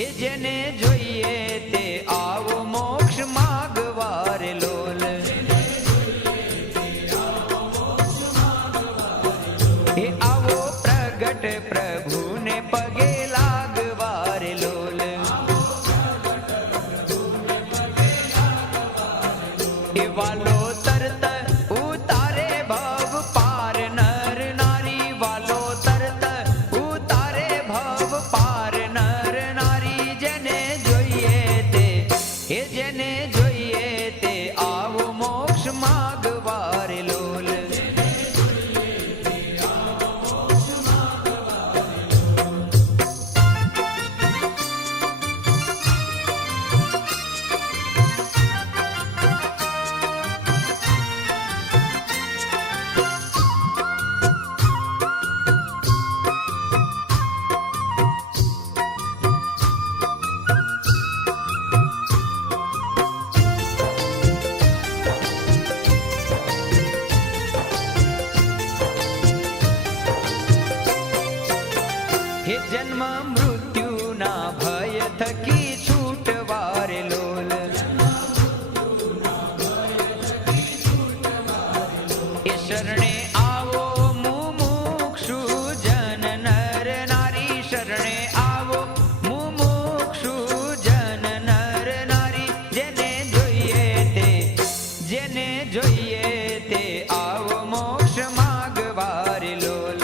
એ જેને જોઈએ તે આવો મોક્ષ માગવાર લોલ. એ આવો પ્રગટ પ્રભુને પગે લાગવાર લોલ. એ વાલો તરત ઉતારે ભવ પાર નર નારી. વાલો તરત ઉતારે ભવ પાર નર નારી. જેને જોઈએ તે એ જેને જોઈએ તે આવો મોક્ષ માગવાર લોલ. હે જન્મ મૃત્યુના ભય થકી છૂટવાર લોલ. એ શરણે આવો મુમુક્ષુ જન નર નારી. શરણે આવો મુમુક્ષુ જન નર નારી. જેને જોઈએ તે જેને જોઈએ તે આવો મોક્ષ માગવાર લોલ.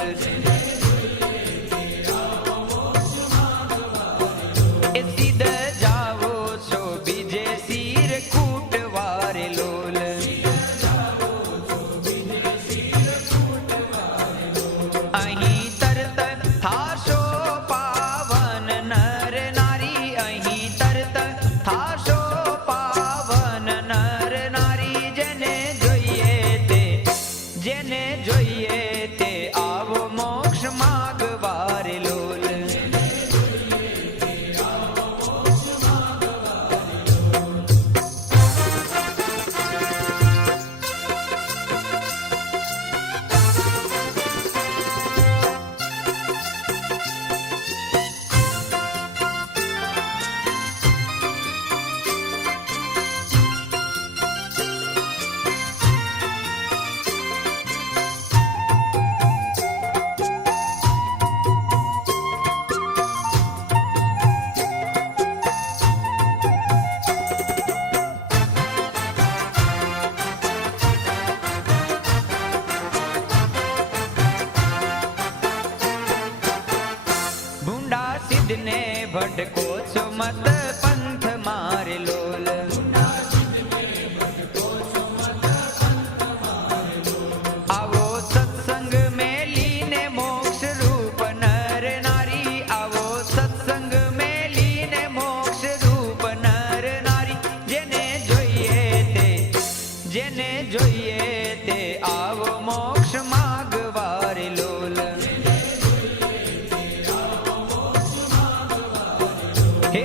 એ સીધ જાવો છો બીજે શિર કૂટવાર લોલ. અહીં તરત થાશો પાવન નર નારી. અહીં તરત થાશો પાવન નર નારી. જેને જોઈએ તે જેને જોઈએ તે આવો મોક્ષ માગવાર લોલ. ભૂંડા સિદ્ધને ભટકો છો મત પંથ માર લોલ. આવો સત્સંગ મેલીને મોક્ષ રૂપ નર નારી. આવો સત્સંગ મેલીને મોક્ષ રૂપ નર નારી. જેને જોઈએ તે જેને જોઈએ તે આવો મોક્ષ માગવાર લોલ. હે